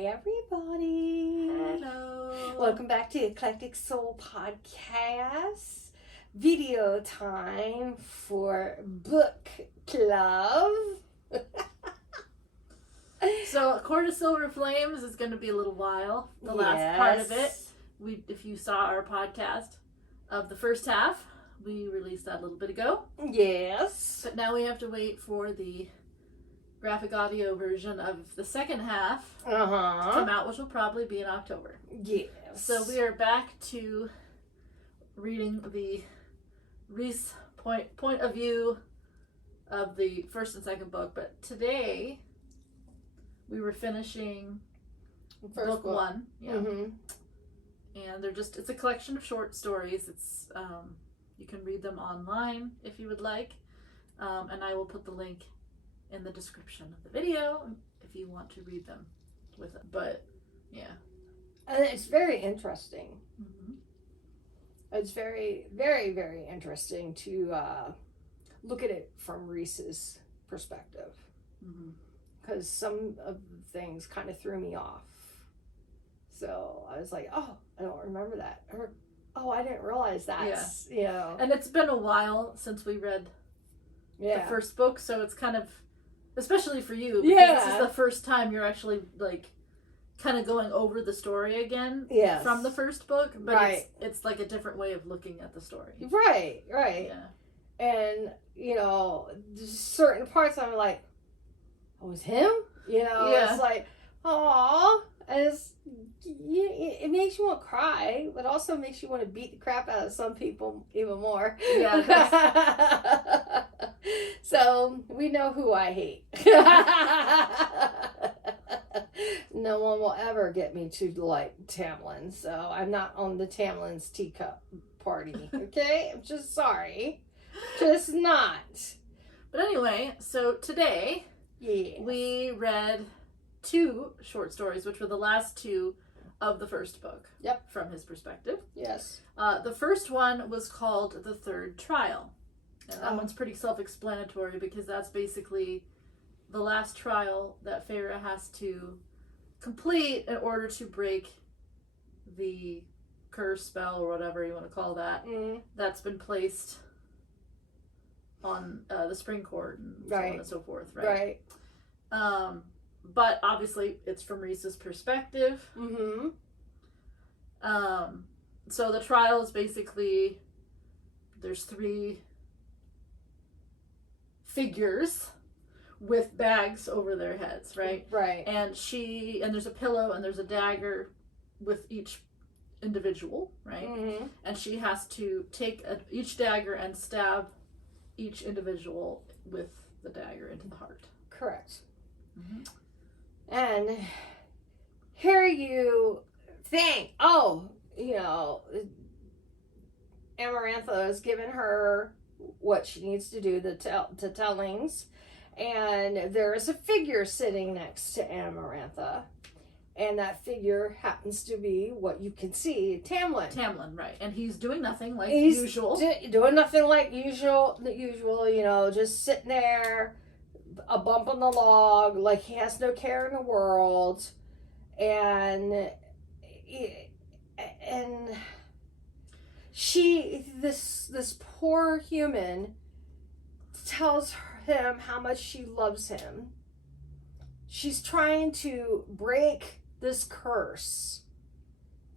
Hi, everybody. Hello. Welcome back to Eclectic Soul Podcast. Video time for book club. So, Court of Silver Flames is going to be a little while. The last part of it, if you saw our podcast of the first half, we released that a little bit ago. Yes. But now we have to wait for the graphic audio version of the second half to come out, which will probably be in October. Yes. So we are back to reading the Rhys point of view of the first and second book. But today we were finishing book one. Yeah. And it's a collection of short stories. It's you can read them online if you would like. And I will put the link in the description of the video if you want to read them with it. But yeah, and it's very interesting. It's very, very, very interesting to look at it from Rhys's perspective, because some of the things kind of threw me off. So I was like, oh, I don't remember that, or oh, I didn't realize that. Yeah. And it's been a while since we read the first book, so it's kind of, especially for you, because this is the first time you're actually like kind of going over the story again from the first book, but it's like a different way of looking at the story. Right. Yeah. And certain parts I'm like, oh, it was him? It's like, aw, and it makes you want to cry, but also makes you want to beat the crap out of some people even more. Yeah. So we know who I hate. No one will ever get me to like Tamlin, so I'm not on the Tamlin's teacup party. Okay, I'm just sorry, just not. But anyway, so today we read 2 short stories, which were the last 2 of the first book. Yep. From his perspective. Yes. The first one was called The Third Trial. And that one's pretty self-explanatory, because that's basically the last trial that Feyre has to complete in order to break the curse, spell, or whatever you want to call that, that's been placed on the Spring Court and so on and so forth, right? But obviously it's from Rhys's perspective. So the trial is basically, there's 3 figures with bags over their heads, right? And there's a pillow and there's a dagger with each individual, right? And she has to take each dagger and stab each individual with the dagger into the heart. Correct. And here you think, Amarantha has given her what she needs to do, the tellings, and there is a figure sitting next to Amarantha, and that figure happens to be what you can see, Tamlin, right? And he's doing nothing like usual. Doing nothing like usual, just sitting there, a bump on the log, like he has no care in the world, and this poor human tells him how much she loves him. She's trying to break this curse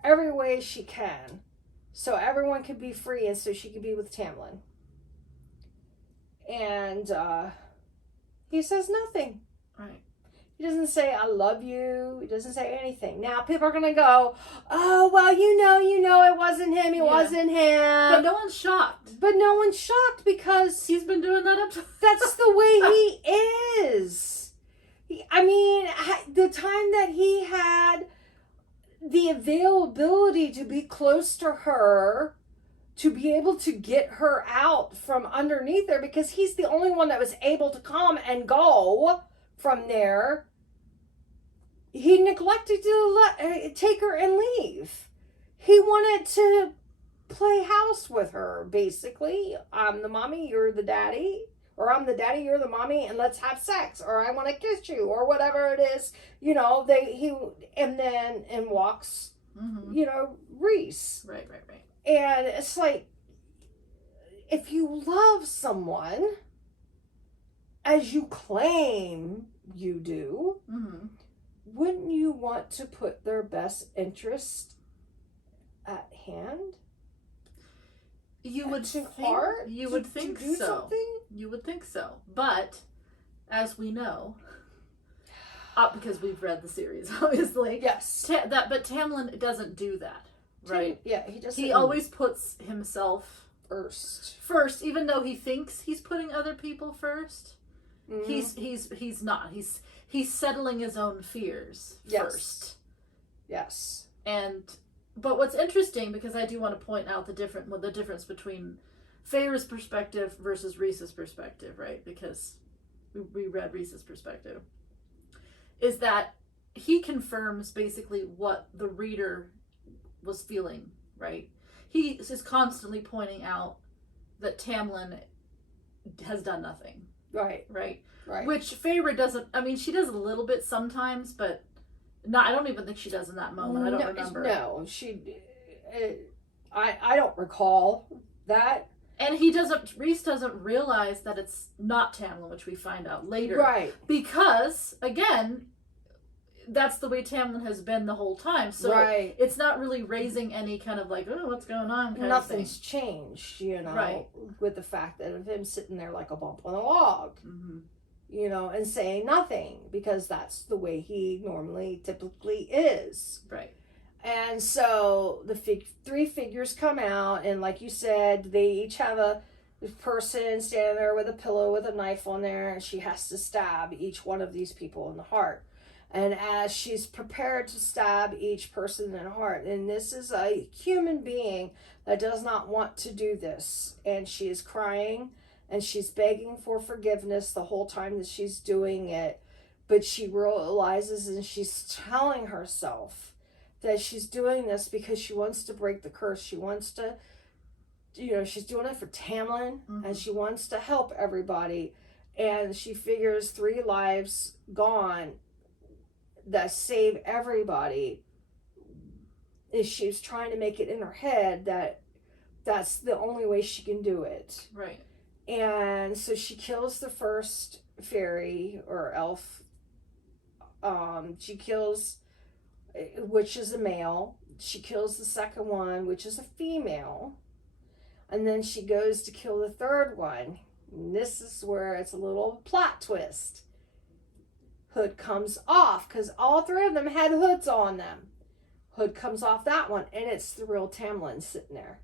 every way she can, so everyone can be free and so she can be with Tamlin. And he says nothing. Right. He doesn't say, I love you. He doesn't say anything. Now people are going to go, oh, well, you know, it wasn't him. It wasn't him. But no one's shocked. Because he's been doing that up to... That's the way he is. The time that he had the availability to be close to her, to be able to get her out from underneath her, because he's the only one that was able to come and go from there, he neglected to take her and leave. He wanted to play house with her, basically. I'm the mommy, you're the daddy. or I'm the daddy, you're the mommy, and let's have sex, or I want to kiss you, or whatever it is, you know, and walks, you know, Rhys. Right. And it's like, if you love someone as you claim you do, wouldn't you want to put their best interest at hand? You would think so. Something? You would think so. But as we know, because we've read the series, obviously. Yes. But Tamlin doesn't do that, right? He doesn't. He always puts himself first, even though he thinks he's putting other people first. He's not. He's settling his own fears first. Yes. But what's interesting, because I do want to point out the difference between Feyre's perspective versus Rhys's perspective, right? Because we read Rhys's perspective, is that he confirms basically what the reader was feeling, right? He is constantly pointing out that Tamlin has done nothing. Right. Which Feyre doesn't. I mean, she does a little bit sometimes, but I don't even think she does in that moment. I don't remember. No, I don't recall that. And Rhys doesn't realize that it's not Tamlin, which we find out later. Right. Because, again, that's the way Tamlin has been the whole time. So it's not really raising any kind of like, oh, what's going on kind Nothing's of thing. Changed, you know, with the fact that of him sitting there like a bump on a log, you know, and saying nothing, because that's the way he typically is. Right. And so the three figures come out, and like you said, they each have a person standing there with a pillow with a knife on there, and she has to stab each one of these people in the heart. And as she's prepared to stab each person in the heart, and this is a human being that does not want to do this, and she is crying and she's begging for forgiveness the whole time that she's doing it, but she realizes, and she's telling herself that she's doing this because she wants to break the curse. She wants to, you know, she's doing it for Tamlin, and she wants to help everybody, and she figures 3 lives gone that save everybody, is she's trying to make it in her head that that's the only way she can do it. Right. And so she kills the first fairy or elf. She kills, which is a male. She kills the second one, which is a female. And then she goes to kill the third one. And this is where it's a little plot twist. Hood comes off, because all 3 of them had hoods on them. Hood comes off that one, and it's the real Tamlin sitting there.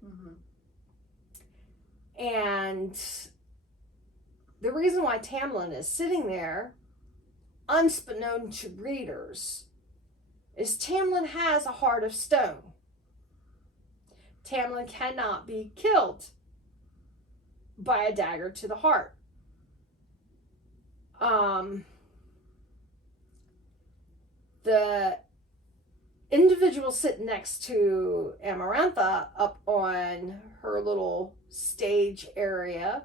And the reason why Tamlin is sitting there, unbeknown to readers, is Tamlin has a heart of stone. Tamlin cannot be killed by a dagger to the heart. The individual sitting next to Amarantha up on her little stage area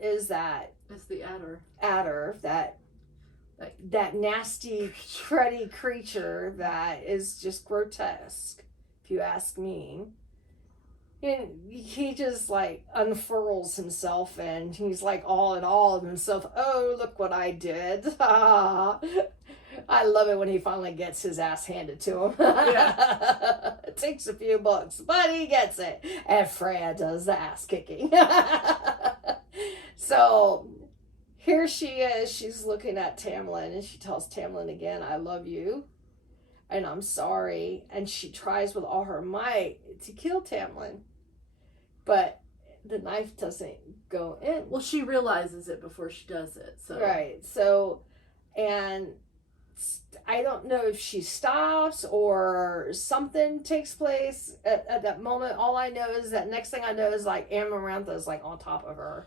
is the adder. That nasty, cruddy creature that is just grotesque, if you ask me. And he just like unfurls himself, and he's like all in awe of himself. Oh, look what I did. I love it when he finally gets his ass handed to him. Yeah. It takes a few bucks, but he gets it. And Freya does the ass kicking. So here she is. She's looking at Tamlin, and she tells Tamlin again, I love you, and I'm sorry. And she tries with all her might to kill Tamlin, but the knife doesn't go in. Well, she realizes it before she does it. So Right. So, and I don't know if she stops or something takes place at that moment. All I know is that next thing I know is like Amarantha is like on top of her.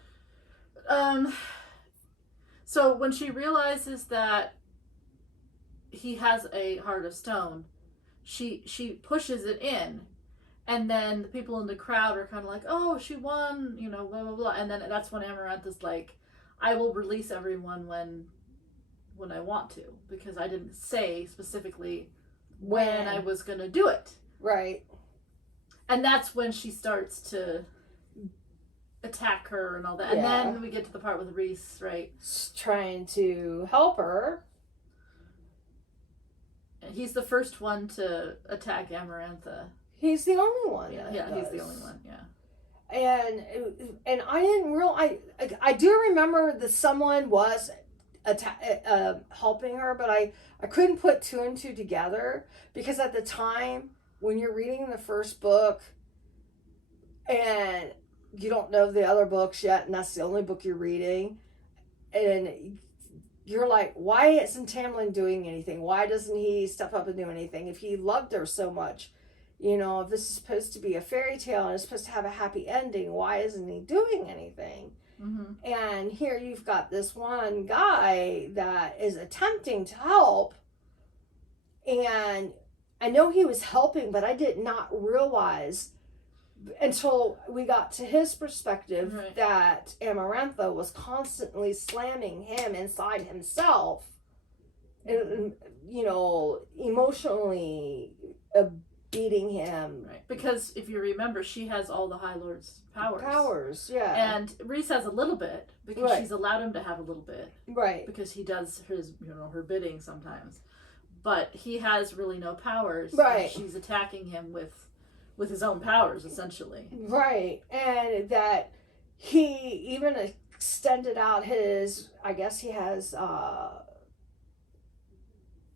So when she realizes that he has a heart of stone, she pushes it in, And then the people in the crowd are kind of like, oh, she won, you know, blah, blah, blah. And then that's when Amaranth is like, I will release everyone when I want to, because I didn't say specifically when I was going to do it. Right. And that's when she starts to attack her and all that. And then we get to the part with Rhys, right? Trying to help her. And he's the first one to attack Amarantha. He's the only one. Yeah, he's the only one, yeah. And I didn't realize, I do remember that someone was helping her, but I couldn't put two and two together, because at the time when you're reading the first book and you don't know the other books yet, and that's the only book you're reading, and you're like, why isn't Tamlin doing anything? Why doesn't he step up and do anything? If he loved her so much, you know, if this is supposed to be a fairy tale and it's supposed to have a happy ending, why isn't he doing anything? Mm-hmm. And here you've got this one guy that is attempting to help, and I know he was helping, but I did not realize until we got to his perspective that Amarantha was constantly slamming him inside himself, and, you know, emotionally beating him. Right. Because if you remember, she has all the High Lord's powers. Powers, yeah. And Rhys has a little bit, because she's allowed him to have a little bit. Right. Because he does his, you know, her bidding sometimes. But he has really no powers. Right. She's attacking him with his own powers, essentially. Right. And that he even extended out his, I guess he has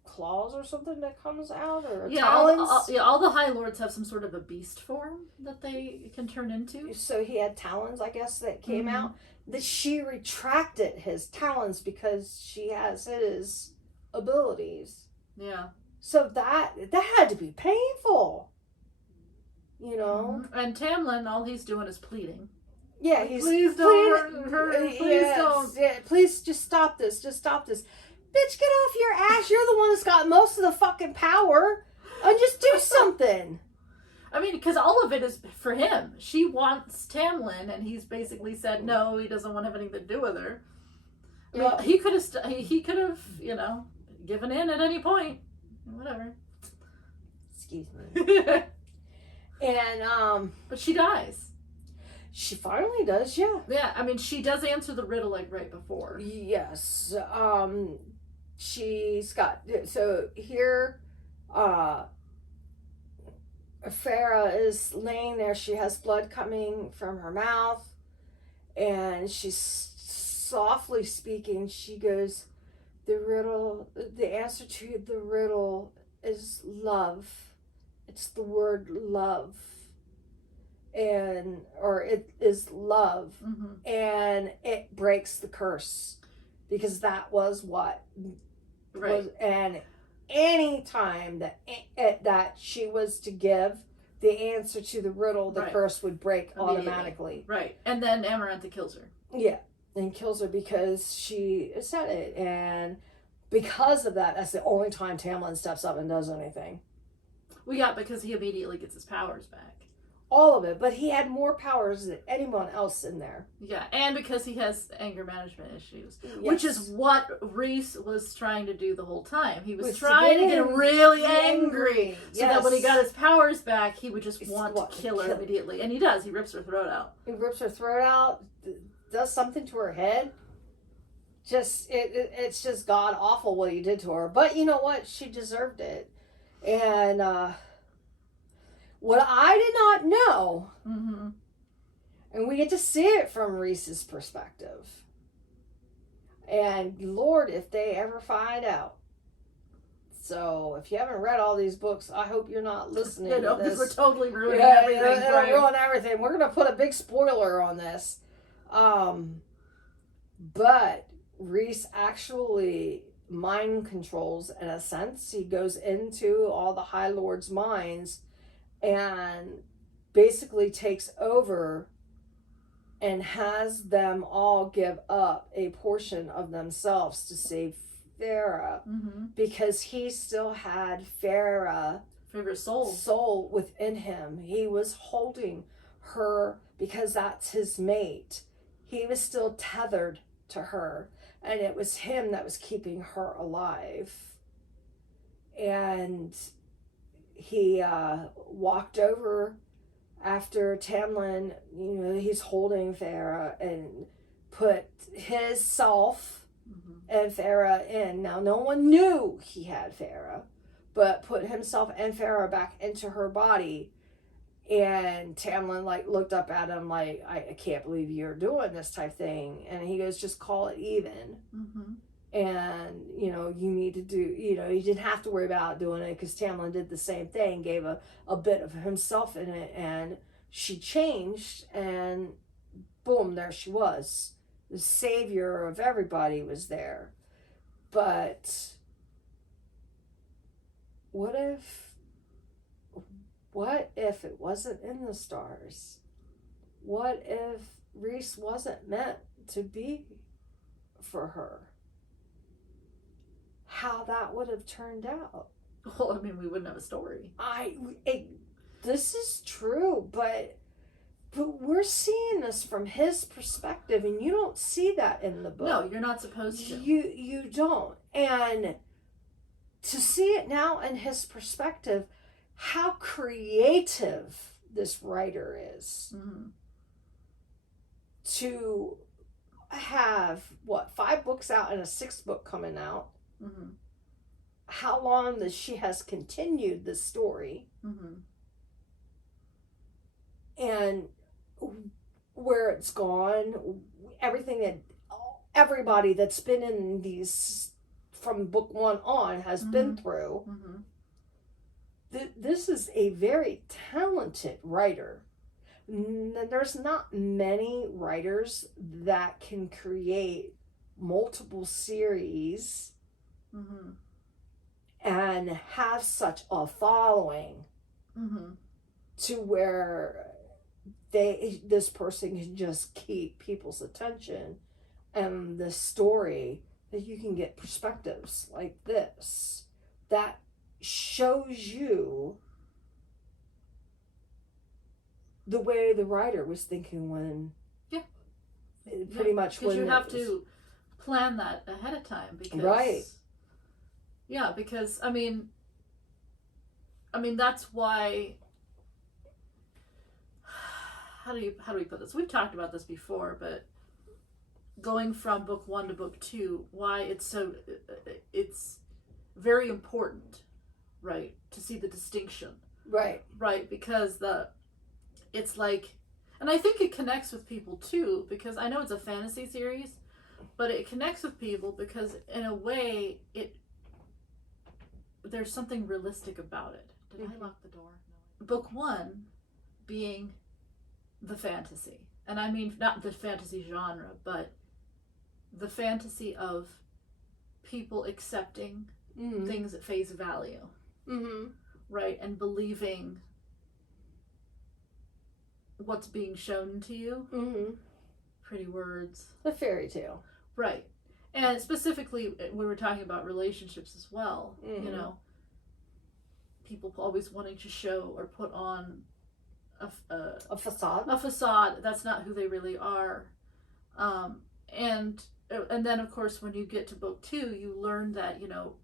claws or something that comes out, or talons. All the High Lords have some sort of a beast form that they can turn into. So he had talons, I guess, that came out. That she retracted his talons because she has his abilities. Yeah. So that had to be painful. You know? Mm-hmm. And Tamlin, all he's doing is pleading. Yeah, he's please don't hurt her. Please don't. Yeah, please just stop this. Just stop this. Bitch, get off your ass. You're the one that's got most of the fucking power. And just do something. I mean, because all of it is for him. She wants Tamlin, and he's basically said no, he doesn't want to have anything to do with her. I mean, he could have, you know, given in at any point. Whatever. Excuse me. And, but she dies. She finally does, yeah. Yeah, I mean, she does answer the riddle, like, right before. Yes. She's got, so here, Farah is laying there. She has blood coming from her mouth, and she's softly speaking. She goes, the answer to the riddle is love. It's the word love. Or it is love. Mm-hmm. And it breaks the curse, because that was what was, and any time that she was to give the answer to the riddle, the curse would break automatically. Right. And then Amarantha kills her. Yeah. And kills her because she said it. And because of that, that's the only time Tamlin steps up and does anything. Because he immediately gets his powers back. All of it, but he had more powers than anyone else in there. Yeah, and because he has anger management issues, which is what Rhys was trying to do the whole time. He was trying to get him really angry, so that when he got his powers back, he would just want to kill her immediately. And he does. He rips her throat out. He rips her throat out, does something to her head. It's just god awful what he did to her. But you know what? She deserved it. And what I did not know, and we get to see it from Rhys's perspective. And Lord, if they ever find out. So if you haven't read all these books, I hope you're not listening to this. Because we're totally ruining everything. It'll ruin everything. We're going to put a big spoiler on this. But Rhys actually mind controls, in a sense. He goes into all the High Lords' minds and basically takes over and has them all give up a portion of themselves to save Farah, because he still had Farah favorite soul. Soul within him. He was holding her because that's his mate. He was still tethered to her, and it was him that was keeping her alive. And he walked over after Tamlin, he's holding Farah, and put his self and Farah in. Now, no one knew he had Farah, but put himself and Farah back into her body. And Tamlin looked up at him like, I can't believe you're doing this type thing. And he goes, just call it even. And you need to do, he didn't have to worry about doing it, because Tamlin did the same thing, gave a bit of himself in it, and she changed, and boom, there she was. The savior of everybody was there. But what if it wasn't in the stars? What if Rhys wasn't meant to be for her? How that would have turned out? Well, I mean, we wouldn't have a story. This is true, but we're seeing this from his perspective, and you don't see that in the book. No, you're not supposed to. You don't. And to see it now in his perspective, how creative this writer is. To have, 5 books out and a 6th book coming out. How long that she has continued the story. And where it's gone, everybody that's been in these from book 1 on has been through. This is a very talented writer. There's not many writers that can create multiple series and have such a following to where this person can just keep people's attention, and the story that you can get perspectives like this that shows you the way the writer was thinking when pretty much because you have to plan that ahead of time, because because I mean that's why, how do we put this? We've talked about this before, but going from book 1 to book 2, why it's very important, right, to see the distinction, right, because it's like, and I think it connects with people too, because I know it's a fantasy series, but it connects with people because in a way there's something realistic about it. Did I lock the door? No. Book 1 being the fantasy, and I mean not the fantasy genre, but the fantasy of people accepting things at face value, right, and believing what's being shown to you. Pretty words. A fairy tale, right? And specifically, we were talking about relationships as well. People always wanting to show or put on a facade. A facade. That's not who they really are. And then, of course, when you get to book 2, you learn that,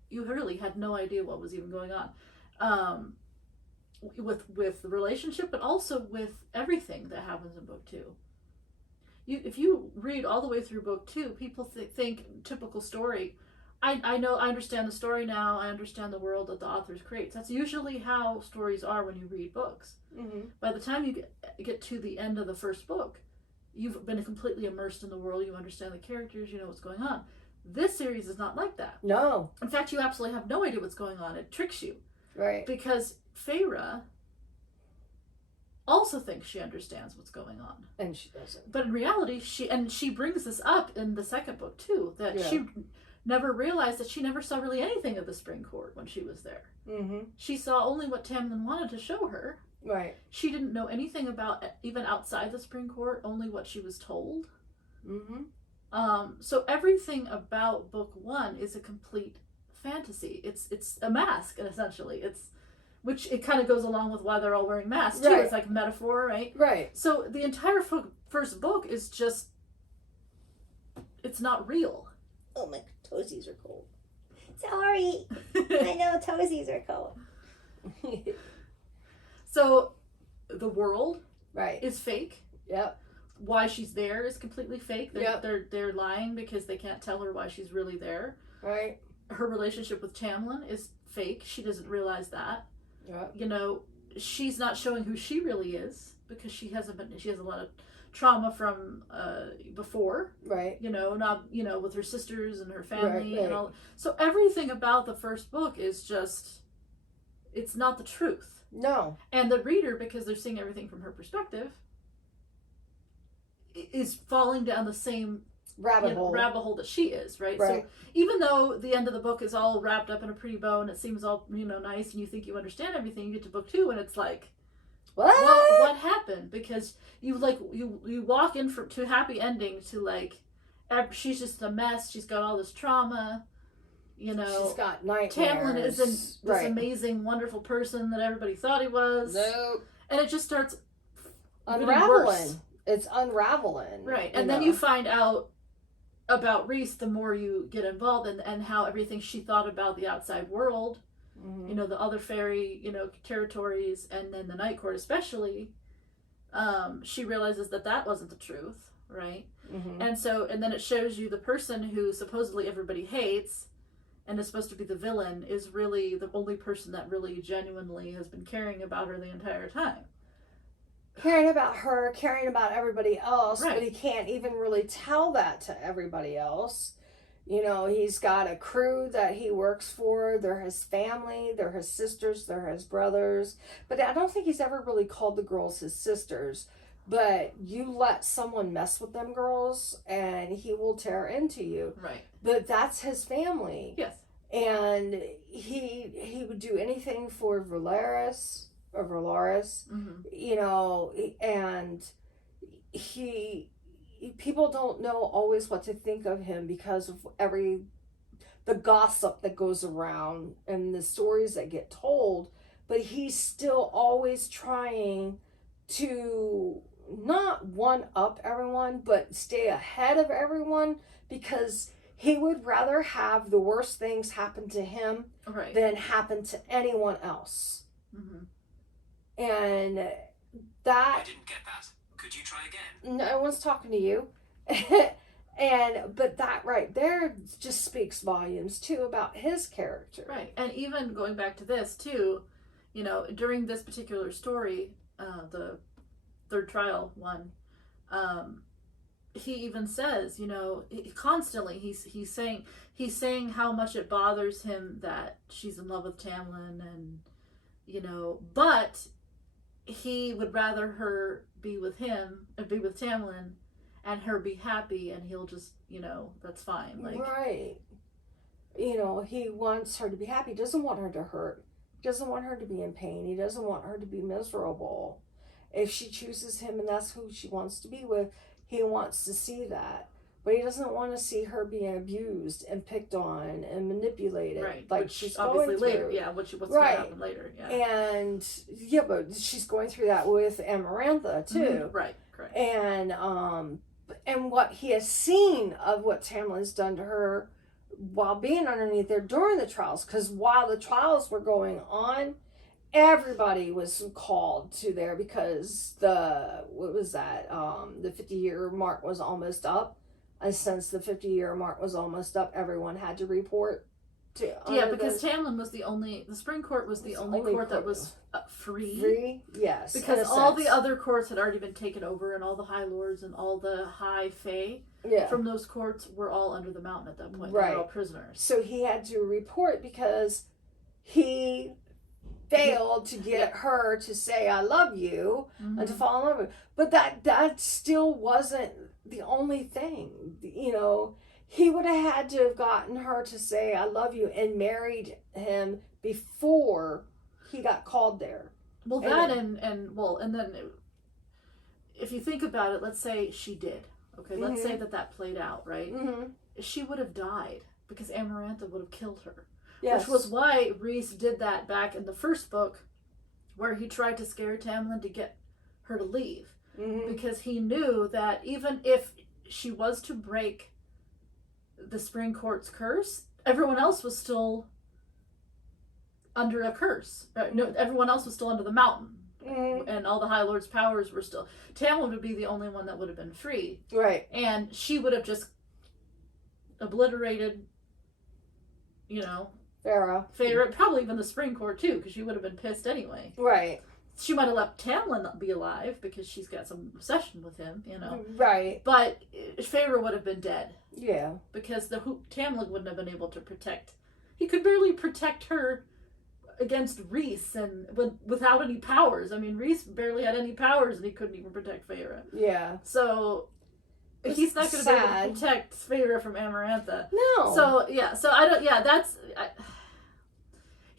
you really had no idea what was even going on with the relationship, but also with everything that happens in book 2. If you read all the way through book 2, people think typical story. I know, I understand the story now. I understand the world that the author creates. That's usually how stories are when you read books. By the time you get to the end of the first book, you've been completely immersed in the world. You understand the characters. You know what's going on. This series is not like that. No. In fact, you absolutely have no idea what's going on. It tricks you. Right. Because Feyre also thinks she understands what's going on. And she doesn't. But in reality, she brings this up in the second book too, that she never realized that she never saw really anything of the Spring Court when she was there. She saw only what Tamlin wanted to show her. Right. She didn't know anything about, even outside the Spring Court, only what she was told. So everything about book 1 is a complete fantasy. It's a mask, essentially. which it kind of goes along with why they're all wearing masks too. Right. It's like metaphor, right? Right. So the entire first book is just, it's not real. Oh, my toesies are cold. Sorry. I know toesies are cold. So the world Right. is fake. Yep. Why she's there is completely fake. Yep. They're lying because they can't tell her why she's really there. Right. Her relationship with Tamlin is fake. She doesn't realize that. Yep. You know, she's not showing who she really is because she has a lot of trauma from before. Right. You know, not, you know, with her sisters and her family Right. and all. So everything about the first book is just, it's not the truth. No. And the reader, because they're seeing everything from her perspective, is falling down the same Rabbit hole. rabbit hole that she is, right? Right. So even though the end of the book is all wrapped up in a pretty bow and it seems all, you know, nice and you think you understand everything, you get to book 2 and it's like, What? what happened? Because you walk in to happy ending to like, she's just a mess. She's got all this trauma. You know, She's got nightmares. Tamlin isn't this Right. amazing, wonderful person that everybody thought he was. Nope. And it just starts getting Unraveling. worse. It's unraveling. Right. And then you find out about Rhys the more you get involved and how everything she thought about the outside world, Mhm. you know, the other fairy, you know, territories, and then the Night Court especially, she realizes that wasn't the truth, right? Mhm. And then it shows you the person who supposedly everybody hates and is supposed to be the villain is really the only person that really genuinely has been caring about her the entire time. Caring about her, caring about everybody else, Right. but he can't even really tell that to everybody else. You know, he's got a crew that he works for. They're his family. They're his sisters. They're his brothers. But I don't think he's ever really called the girls his sisters. But you let someone mess with them girls and he will tear into you. Right. But that's his family. Yes. And he would do anything for Valaris, Mm-hmm. you know, and people don't know always what to think of him because of the gossip that goes around and the stories that get told, but he's still always trying to not one up everyone but stay ahead of everyone because he would rather have the worst things happen to him Right. than happen to anyone else. Mm-hmm. And I that didn't get that. Could you try again? no one's talking to you. But that right there just speaks volumes too about his character. Right. And even going back to this too, you know, during this particular story, the third trial one, he even says, you know, constantly he's saying how much it bothers him that she's in love with Tamlin, and you know, but he would rather her be with him and be with Tamlin and her be happy, and he'll just, you know, that's fine. Like, Right. You know, he wants her to be happy. He doesn't want her to hurt. He doesn't want her to be in pain. He doesn't want her to be miserable. If she chooses him and that's who she wants to be with, he wants to see that. But he doesn't want to see her being abused and picked on and manipulated. right. Like Which she's obviously going later, through. yeah, what's Right. gonna happen later, yeah. And yeah, but she's going through that with Amarantha too. Mhm. Right, correct. And what he has seen of what Tamlin's done to her while being underneath there during the trials, because while the trials were going on, everybody was called to there because the 50-year mark was almost up. And since the 50-year mark was almost up, everyone had to report to Because Tamlin was the Spring Court was the only court that was free. Yes, Because in a all sense. the other courts had already been taken over, and all the High Lords and all the High Fae yeah. from those courts were all under the mountain at that point. Right. They were all prisoners. So he had to report because he failed to get her to say "I love you" Mhm. and to fall in love with her. But that still wasn't the only thing. You know, he would have had to have gotten her to say "I love you" and married him before he got called there. Well, And that then- and then if you think about it, let's say she did. Okay, let's Mm-hmm. say that played out, right? Mm-hmm. She would have died because Amarantha would have killed her. Yes. Which was why Rhys did that back in the first book, where he tried to scare Tamlin to get her to leave. Mm-hmm. Because he knew that even if she was to break the Spring Court's curse, everyone else was still under a curse. No, everyone else was still under the mountain. Mm-hmm. And all the High Lord's powers were still... Tamlin would be the only one that would have been free. Right. And she would have just obliterated, Farah. probably even the Spring Court too, because she would have been pissed anyway. Right. She might have let Tamlin be alive because she's got some obsession with him, Right. But Feyre would have been dead. Yeah. Because Tamlin wouldn't have been able to protect... He could barely protect her against Rhys and without any powers. I mean, Rhys barely had any powers and he couldn't even protect Feyre. Yeah. So he's not going to be able to protect Feyre from Amarantha. No. So yeah. So I don't. Yeah,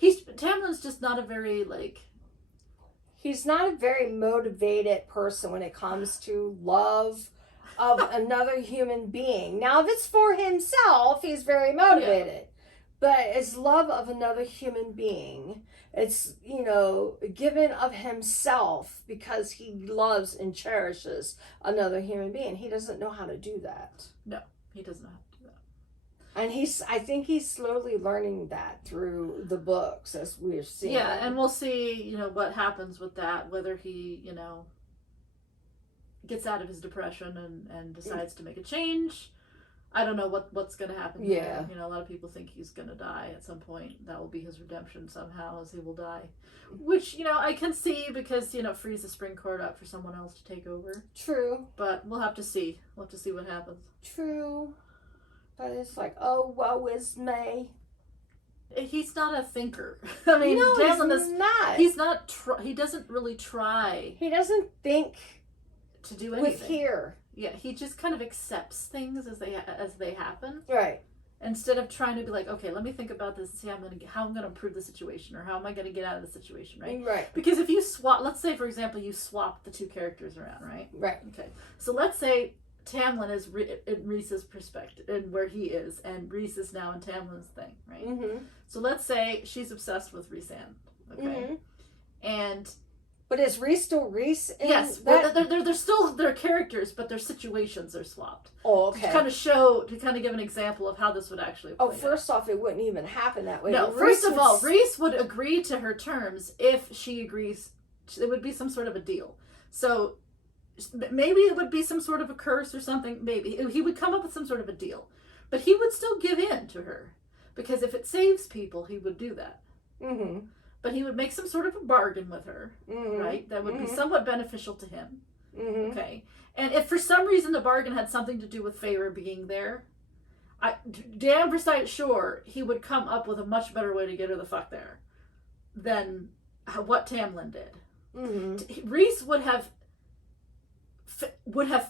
Tamlin's just not a very He's not a very motivated person when it comes to love of another human being. Now, if it's for himself, he's very motivated. Yeah. But it's love of another human being. It's, given of himself because he loves and cherishes another human being. He doesn't know how to do that. No, he doesn't know how to do that. And I think he's slowly learning that through the books as we're seeing. Yeah, and we'll see, what happens with that, whether he, gets out of his depression and decides to make a change. I don't know what's going to happen. Yeah. There. A lot of people think he's going to die at some point. That will be his redemption somehow, as he will die. Which, I can see because, frees the Spring Court up for someone else to take over. True. But we'll have to see. We'll have to see what happens. True. But it's like, oh, woe is me. He's not a thinker. I mean, no, he's not. He's not. He doesn't really try. He doesn't think to do anything. With here. Yeah, he just kind of accepts things as they happen. Right. Instead of trying to be like, okay, let me think about this and see how I'm going to improve the situation or how am I going to get out of the situation, right? Right. Because if you swap, let's say, for example, you swap the two characters around, right? Right. Okay. So let's say Tamlin is in Rhys's perspective and where he is, and Rhys is now in Tamlin's thing, right? Mm-hmm. So let's say she's obsessed with Rhysand, okay? Mm-hmm. And... But is Rhys still Rhys? Yes, they're still their characters, but their situations are swapped. Oh, okay. To kind of give an example of how this would actually play first off, it wouldn't even happen that way. No, first of all, Rhys would agree to her terms if she agrees. It would be some sort of a deal. So maybe it would be some sort of a curse or something. Maybe he would come up with some sort of a deal, but he would still give in to her because if it saves people, he would do that. Mm-hmm. But he would make some sort of a bargain with her, mm-hmm. right? That would mm-hmm. be somewhat beneficial to him. Mm-hmm. Okay. And if for some reason the bargain had something to do with Feyre being there, damn precise sure he would come up with a much better way to get her the fuck there than what Tamlin did. Mm-hmm. Rhys would have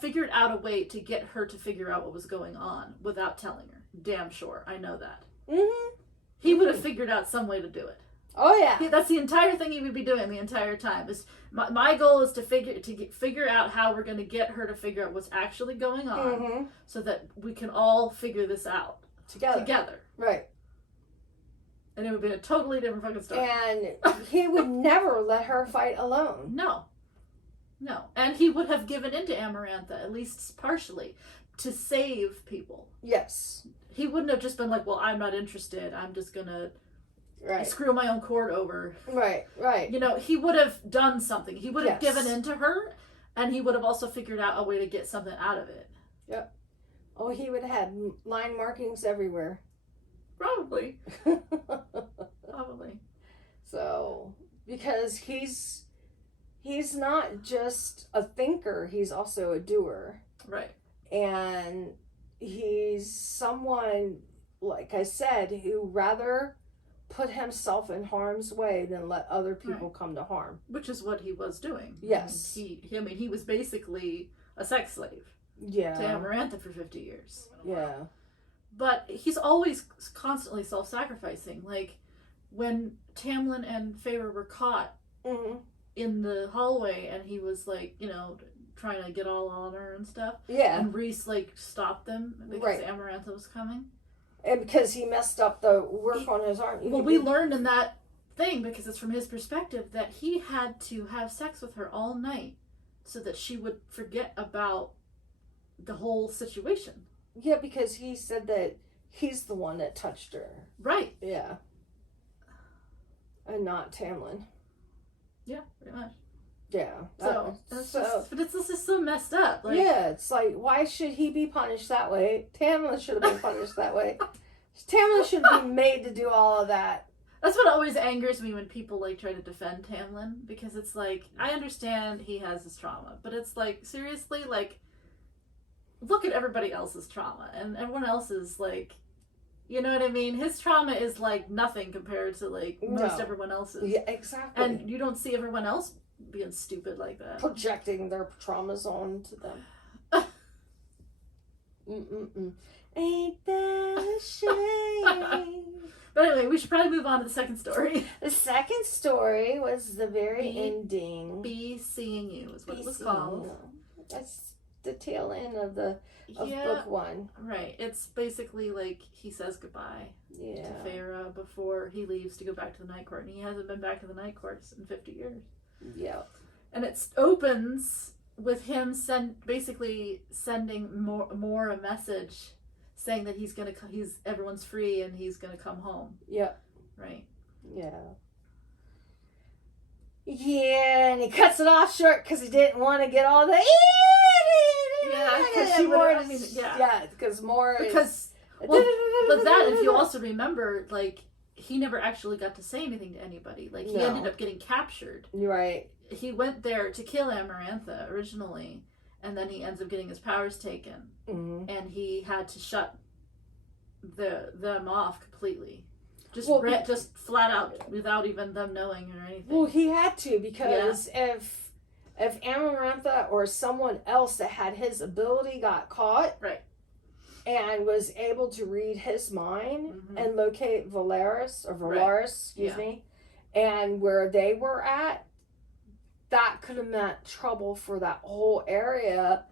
figured out a way to get her to figure out what was going on without telling her. Damn sure. I know that. Mm-hmm. He would have figured out some way to do it. Oh yeah. That's the entire thing he would be doing the entire time. Is my goal is to figure out how we're going to get her to figure out what's actually going on, mm-hmm. so that we can all figure this out together. Right. And it would be a totally different fucking story. And he would never let her fight alone. No. And he would have given in to Amarantha, at least partially, to save people. Yes. He wouldn't have just been like, well, I'm not interested. I'm just going to screw my own cord over. Right. He would have done something. He would have yes. given in to her, and he would have also figured out a way to get something out of it. Yep. Oh, he would have had line markings everywhere. Probably. Probably. So, because he's not just a thinker, he's also a doer. Right. And he's someone, like I said, who rather put himself in harm's way than let other people come to harm. Which is what he was doing. Yes. He was basically a sex slave. Yeah. To Amarantha for 50 years. Yeah. But he's always constantly self-sacrificing. Like, when Tamlin and Feyre were caught mm-hmm. in the hallway and he was like, trying to get all on her and stuff. Yeah. And Rhys, stopped them because Amarantha was coming. And because he messed up the work on his arm. Well, we learned in that thing, because it's from his perspective, that he had to have sex with her all night so that she would forget about the whole situation. Yeah, because he said that he's the one that touched her. Right. Yeah. And not Tamlin. Yeah, pretty much. Yeah. So, but it's just so messed up. Like, yeah, it's like, why should he be punished that way? Tamlin should have been punished that way. Tamlin should be made to do all of that. That's what always angers me when people like try to defend Tamlin, because it's like, I understand he has his trauma, but it's like, seriously, like, look at everybody else's trauma, and everyone else is like, you know what I mean? His trauma is like nothing compared to like most everyone else's. Yeah, exactly. And you don't see everyone else being stupid like that. Projecting their traumas onto them. Ain't that a shame? But anyway, we should probably move on to the second story. The second story was the very ending. Be Seeing You is what it was Seeing called. You. That's the tail end of book one. Right. It's basically like he says goodbye to Feyre before he leaves to go back to the Night Court. And he hasn't been back to the Night Court in 50 years. Yeah. And it opens with him basically sending more a message saying that everyone's free and he's gonna come home. Yep. Right. Yeah. Yeah, and he cuts it off short because he didn't want to get all the. Yeah, because she would. Yeah, because more. Because but that, if you also remember, like he never actually got to say anything to anybody. Like he ended up getting captured. You're right. He went there to kill Amarantha originally, and then he ends up getting his powers taken, and he had to shut them off completely. Just flat out, without even them knowing or anything. Well, he had to, because if Amarantha or someone else that had his ability got caught, right, and was able to read his mind and locate Valaris, excuse me, and where they were at, that could have meant trouble for that whole area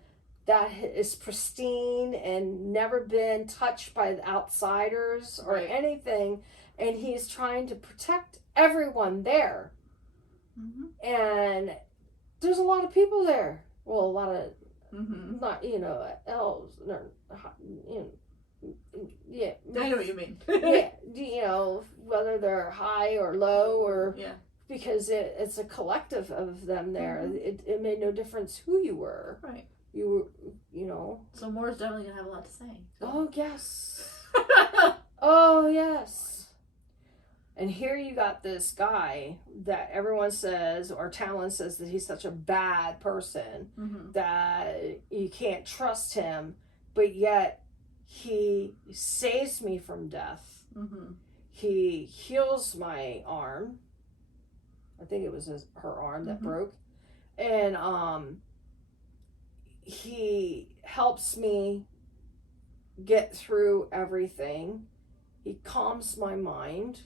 that is pristine and never been touched by the outsiders or anything. And he's trying to protect everyone there. And there's a lot of people there. Well, a lot of, not, elves. Yeah. I know what you mean. Yeah, whether they're high or low or... Yeah. Because it's a collective of them there. It made no difference who you were. Right. You were, So Moore's definitely going to have a lot to say. So. Oh, yes. Oh, yes. And here you got this guy that everyone says, or Talon says, that he's such a bad person that you can't trust him, but yet he saves me from death. He heals my arm. I think it was her arm that broke. And he helps me get through everything. He calms my mind.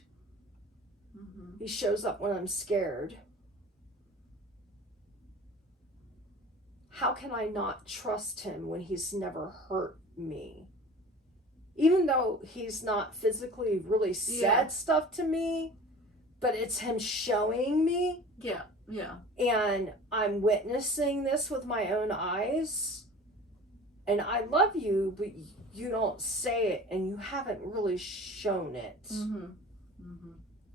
He shows up when I'm scared. How can I not trust him when he's never hurt me? Even though he's not physically really said stuff to me, but it's him showing me. Yeah. And I'm witnessing this with my own eyes. And I love you, but you don't say it, and you haven't really shown it.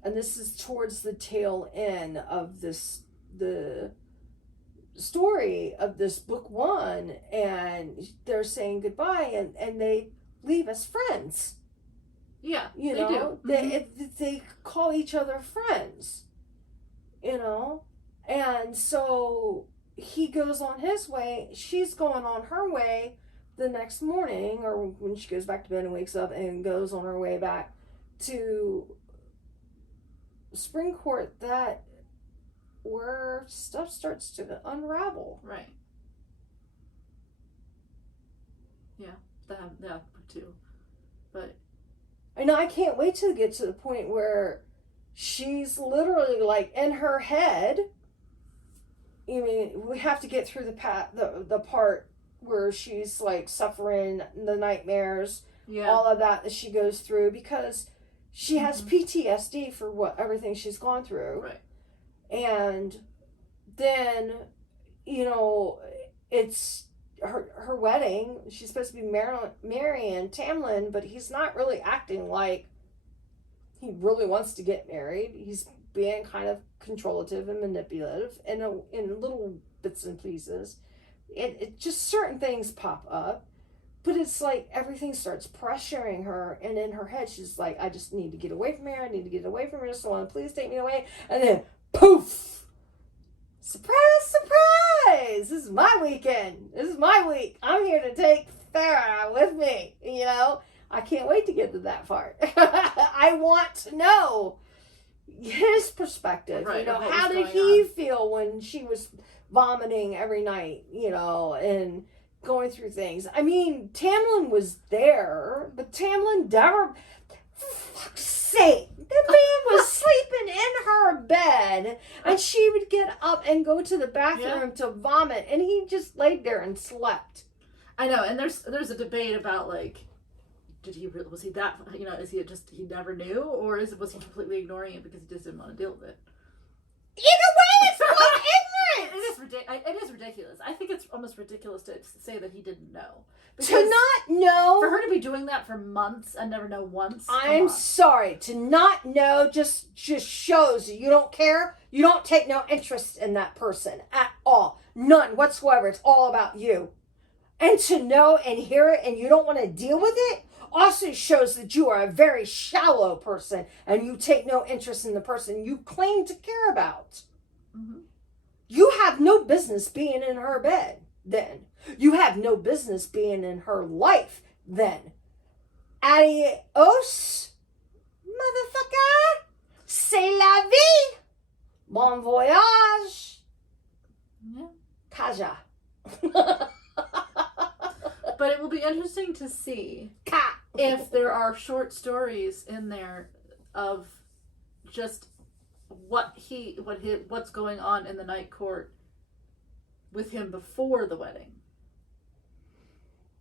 And this is towards the tail end of the story of this book one, and they're saying goodbye, and they leave as friends. Yeah, they do. They call each other friends, and so he goes on his way, she's going on her way the next morning, or when she goes back to bed and wakes up and goes on her way back to Spring Court, where stuff starts to unravel. Right. Yeah, that too. But and I can't wait to get to the point where she's literally like in her head. I mean, we have to get through the part where she's like suffering the nightmares all of that she goes through, because she has PTSD for everything she's gone through. Right. And then, it's her wedding. She's supposed to be marrying Tamlin, but he's not really acting like he really wants to get married. He's being kind of controlative and manipulative in little bits and pieces. It just certain things pop up, but it's like everything starts pressuring her, and in her head she's like, I just need to get away from here. I need to get away from here. Someone please take me away. And then poof! Surprise, surprise! This is my weekend. This is my week. I'm here to take Farah with me. I can't wait to get to that part. I want to know his perspective. Right, How did he feel when she was vomiting every night, and going through things. I mean, Tamlin was there, but Tamlin never, for fuck's sake, the man was sleeping in her bed, and she would get up and go to the bathroom to vomit, and he just laid there and slept. I know, and there's a debate about, like, was he that, is he just, he never knew, or was he completely ignoring it because he just didn't want to deal with it? Either way, it's not ignorant! It is ridiculous. I think it's almost ridiculous to say that he didn't know. To not know... For her to be doing that for months and never know once... I'm sorry. To not know just shows you don't care. You don't take no interest in that person at all. None whatsoever. It's all about you. And to know and hear it and you don't want to deal with it also shows that you are a very shallow person and you take no interest in the person you claim to care about. Mm-hmm. You have no business being in her bed then. You have no business being in her life then. Adios, motherfucker. C'est la vie. Bon voyage. Yeah. Kaja. But it will be interesting to see if there are short stories in there of just what's going on in the night court with him before the wedding.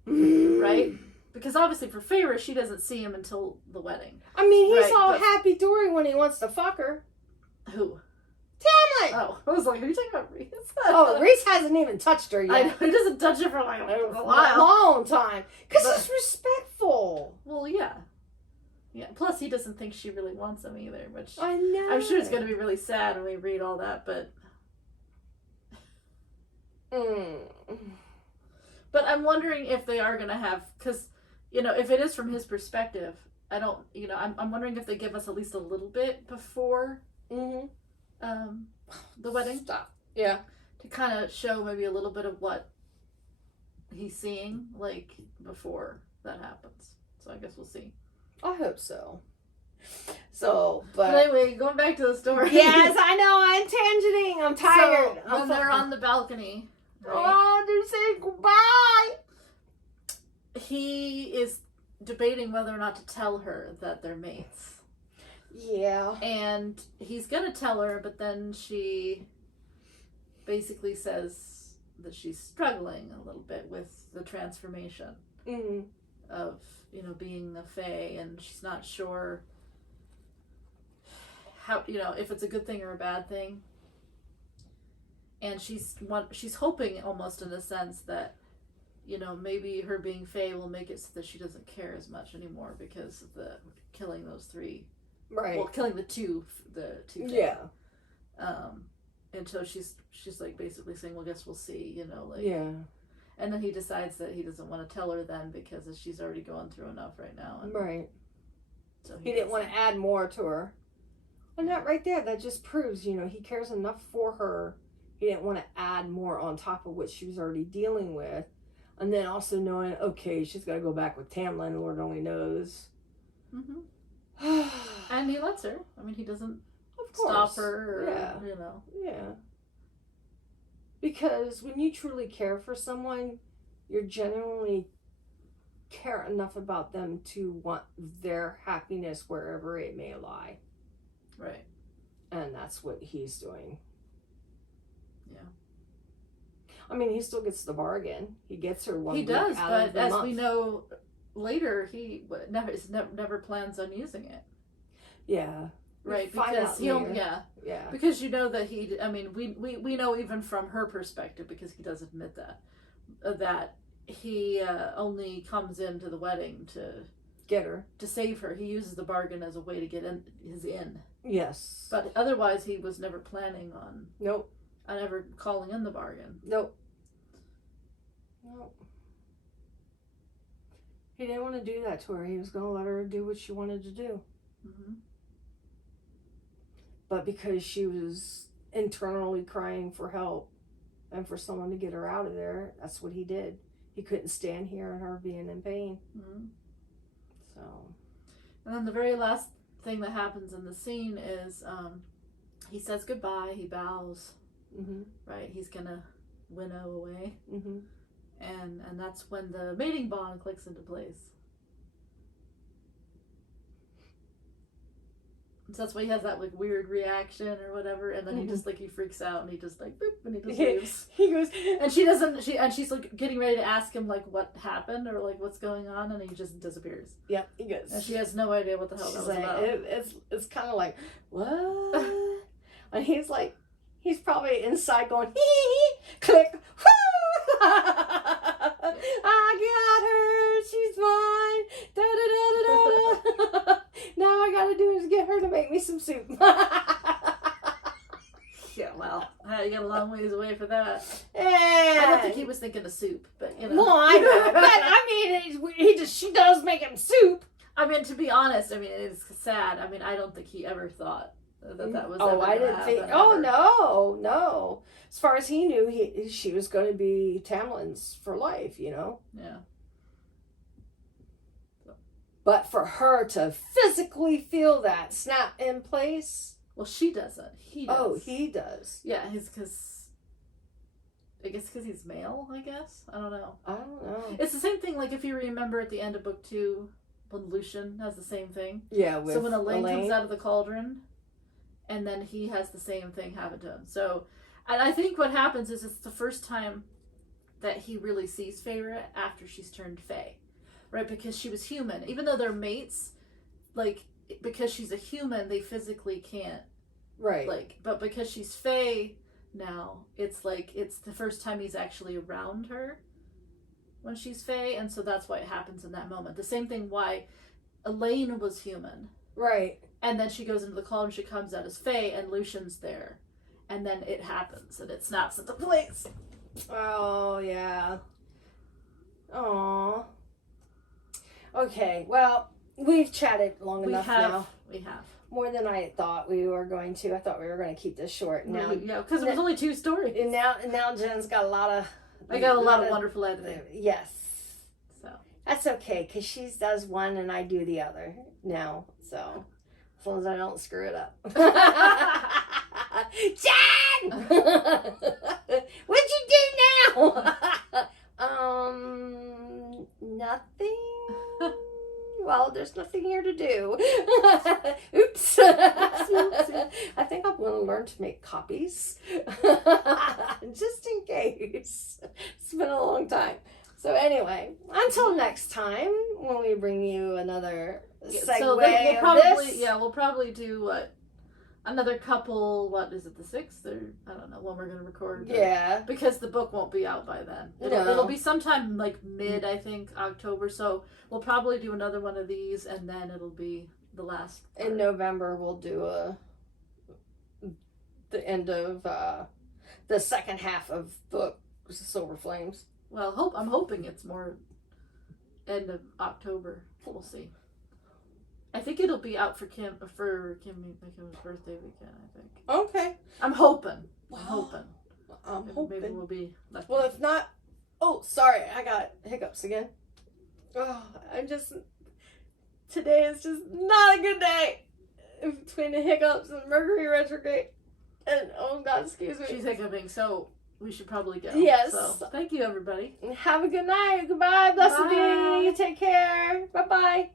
Right? Because obviously for Feyre, she doesn't see him until the wedding. I mean, he's all happy-dory when he wants to fuck her. Who? Tamlin! Oh, I was like, are you talking about Rhys? Rhys hasn't even touched her yet. I know, he doesn't touch her for like a while. A long time. Because he's respectful. Well, yeah. Yeah. Plus, he doesn't think she really wants him either, which I know. I'm sure it's going to be really sad when we read all that, but... But I'm wondering if they are going to have... Because, if it is from his perspective, I don't... I'm wondering if they give us at least a little bit before... the wedding stuff. Yeah. To kind of show maybe a little bit of what he's seeing, like, before that happens. So I guess we'll see. I hope so. But anyway, going back to the story. Yes, I know, I'm tangenting. I'm tired. So, when they're on the balcony, right, oh, they're saying goodbye. He is debating whether or not to tell her that they're mates. Yeah. And he's gonna tell her, but then she basically says that she's struggling a little bit with the transformation of, being a Fae, and she's not sure how, if it's a good thing or a bad thing. And she's hoping, almost in a sense, that, maybe her being Fae will make it so that she doesn't care as much anymore because of the killing those three. Right. Well, killing the two. Yeah. And so she's like basically saying, well, guess we'll see, Yeah. And then he decides that he doesn't want to tell her then because she's already going through enough right now. Right. So he didn't want to add more to her. And that right there, that just proves, he cares enough for her. He didn't want to add more on top of what she was already dealing with. And then also knowing, okay, she's got to go back with Tamlin, Lord only knows. And he lets her. I mean, he doesn't stop her. Or, Yeah. Because when you truly care for someone, you genuinely care enough about them to want their happiness wherever it may lie. Right. And that's what he's doing. Yeah. I mean, he still gets the bargain. He gets her 1 week He does, out but of the as month. we know, later he never plans on using it. Yeah. Right, Find because out he'll later. Yeah. because you know that he. I mean, we know even from her perspective, because he does admit that he only comes into the wedding to Get her. to save her. He uses the bargain as a way to get his in. Yes. But otherwise, he was never planning on Nope. ever calling in the bargain. Nope. He didn't want to do that to her. He was going to let her do what she wanted to do. Mm-hmm. But because she was internally crying for help and for someone to get her out of there, that's what he did. He couldn't stand hearing her being in pain. Mm-hmm. So. And then the very last thing that happens in the scene is he says goodbye. He bows. Mm-hmm. Right. He's gonna winnow away. Mm-hmm. And that's when the mating bond clicks into place. So that's why he has that like weird reaction or whatever, and then he just like he freaks out and he just like boop and he just leaves. He goes, and she's like getting ready to ask him like what happened or like what's going on, and he just disappears. Yep, he goes. And she has no idea what the hell She's that was like, about. It's kind of like, what? And he's like, he's probably inside going, hee hee, click, whoo! I got her, she's mine, da da da da da. Now I gotta do is get her to make me some soup. Yeah, well, you got a long ways away for that. And I don't think he was thinking of soup, but you know. Well, I know, but I mean, she does make him soup. I mean, to be honest, I mean, it's sad. I mean, I don't think he ever thought that was. Oh, ever I didn't happen, think. Oh no. As far as he knew, she was going to be Tamlin's for life. You know. Yeah. But for her to physically feel that snap in place. Well, she doesn't. He does. Oh, he does. Yeah, I guess because he's male, I guess. I don't know. It's the same thing, like, if you remember at the end of book 2, when Lucian has the same thing. Yeah, with so when Elaine comes out of the cauldron, and then he has the same thing happen to him. So, and I think what happens is it's the first time that he really sees Feyre after she's turned Fey. Right? Because she was human. Even though they're mates, like, because she's a human, they physically can't. Right. Like, but because she's Fey now, it's like, it's the first time he's actually around her when she's Fey, and so that's why it happens in that moment. The same thing why Elaine was human. Right. And then she goes into the cauldron, she comes out as Fey, and Lucian's there. And then it happens, and it snaps into place. Oh, yeah. Aww. Okay, well, we've chatted long enough now. We have. More than I thought we were going to. I thought we were going to keep this short. Now, yeah, because it was only 2 stories. And now Jen's got a lot of... I got a lot of wonderful editing. Yes. So. That's okay, because she does one and I do the other now. So, as long as I don't screw it up. Jen! What'd you do now? Nothing. Well, there's nothing here to do. Oops. I think I'm going to learn to make copies. Just in case. It's been a long time. So anyway, until next time, when we bring you another segue so we'll probably do another couple, what is it, the 6th? Or I don't know when we're going to record. Yeah. Because the book won't be out by then. It'll be sometime like mid, I think, October. So we'll probably do another one of these, and then it'll be the last part. In November, we'll do the end of the second half of book Silver Flames. Well, I'm hoping it's more end of October. We'll see. I think it'll be out for Kim's birthday weekend, I think. Okay. I'm hoping. I'm hoping. Maybe we'll be lucky. Well, if not... Oh, sorry. I got hiccups again. Oh, today is just not a good day. Between the hiccups and Mercury retrograde. And, oh God, excuse me. She's hiccuping, so we should probably go. Yes. So, thank you, everybody. Have a good night. Goodbye. Blessed Bye. be. Take care. Bye-bye.